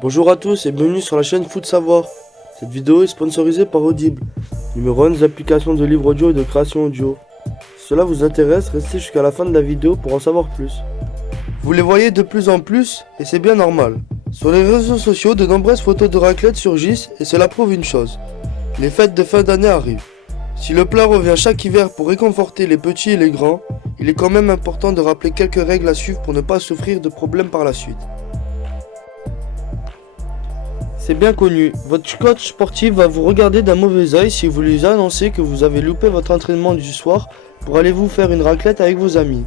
Bonjour à tous et bienvenue sur la chaîne Foot Savoir. Cette vidéo est sponsorisée par Audible, numéro 1 des applications de livres audio et de création audio. Si cela vous intéresse, restez jusqu'à la fin de la vidéo pour en savoir plus. Vous les voyez de plus en plus et c'est bien normal. Sur les réseaux sociaux, de nombreuses photos de raclette surgissent et cela prouve une chose. Les fêtes de fin d'année arrivent. Si le plat revient chaque hiver pour réconforter les petits et les grands, il est quand même important de rappeler quelques règles à suivre pour ne pas souffrir de problèmes par la suite. C'est bien connu, votre coach sportif va vous regarder d'un mauvais œil si vous lui annoncez que vous avez loupé votre entraînement du soir pour aller vous faire une raclette avec vos amis.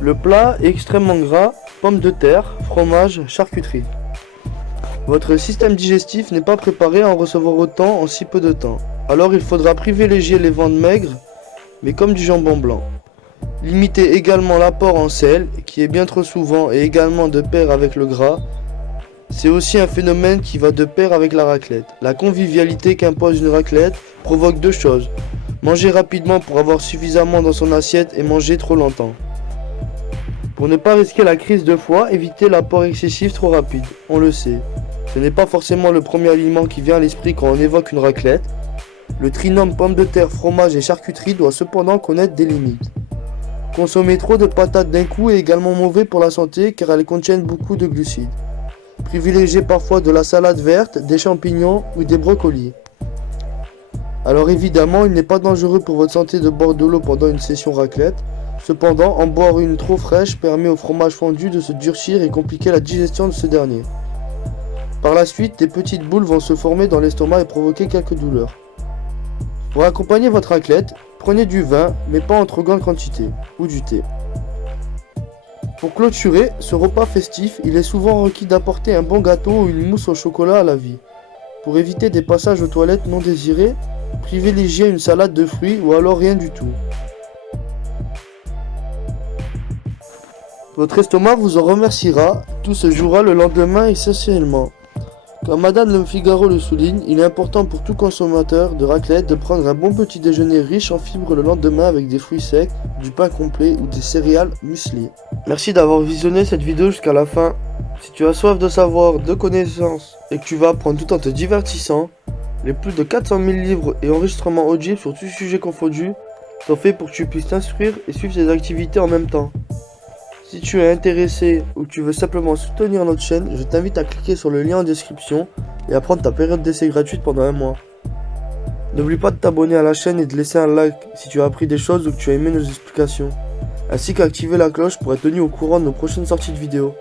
Le plat est extrêmement gras, pommes de terre, fromage, charcuterie. Votre système digestif n'est pas préparé à en recevoir autant en si peu de temps. Alors il faudra privilégier les viandes maigres, mais comme du jambon blanc. Limitez également l'apport en sel, qui est bien trop souvent et également de pair avec le gras. C'est aussi un phénomène qui va de pair avec la raclette. La convivialité qu'impose une raclette provoque deux choses. Manger rapidement pour avoir suffisamment dans son assiette et manger trop longtemps. Pour ne pas risquer la crise de foie, évitez l'apport excessif trop rapide. On le sait. Ce n'est pas forcément le premier aliment qui vient à l'esprit quand on évoque une raclette. Le trinôme pommes de terre, fromage et charcuterie doit cependant connaître des limites. Consommer trop de patates d'un coup est également mauvais pour la santé car elles contiennent beaucoup de glucides. Privilégiez parfois de la salade verte, des champignons ou des brocolis. Alors évidemment, il n'est pas dangereux pour votre santé de boire de l'eau pendant une session raclette. Cependant, en boire une trop fraîche permet au fromage fondu de se durcir et compliquer la digestion de ce dernier. Par la suite, des petites boules vont se former dans l'estomac et provoquer quelques douleurs. Pour accompagner votre raclette, prenez du vin, mais pas en trop grande quantité, ou du thé. Pour clôturer ce repas festif, il est souvent requis d'apporter un bon gâteau ou une mousse au chocolat à la vie. Pour éviter des passages aux toilettes non désirés, privilégiez une salade de fruits ou alors rien du tout. Votre estomac vous en remerciera, tout se jouera le lendemain essentiellement. Comme Madame Le Figaro le souligne, il est important pour tout consommateur de raclette de prendre un bon petit déjeuner riche en fibres le lendemain avec des fruits secs, du pain complet ou des céréales muesli. Merci d'avoir visionné cette vidéo jusqu'à la fin. Si tu as soif de savoir, de connaissances et que tu vas apprendre tout en te divertissant, les plus de 400 000 livres et enregistrements audibles sur tout sujet confondu sont faits pour que tu puisses t'instruire et suivre tes activités en même temps. Si tu es intéressé ou que tu veux simplement soutenir notre chaîne, je t'invite à cliquer sur le lien en description et à prendre ta période d'essai gratuite pendant un mois. N'oublie pas de t'abonner à la chaîne et de laisser un like si tu as appris des choses ou que tu as aimé nos explications, ainsi qu'activer la cloche pour être tenu au courant de nos prochaines sorties de vidéos.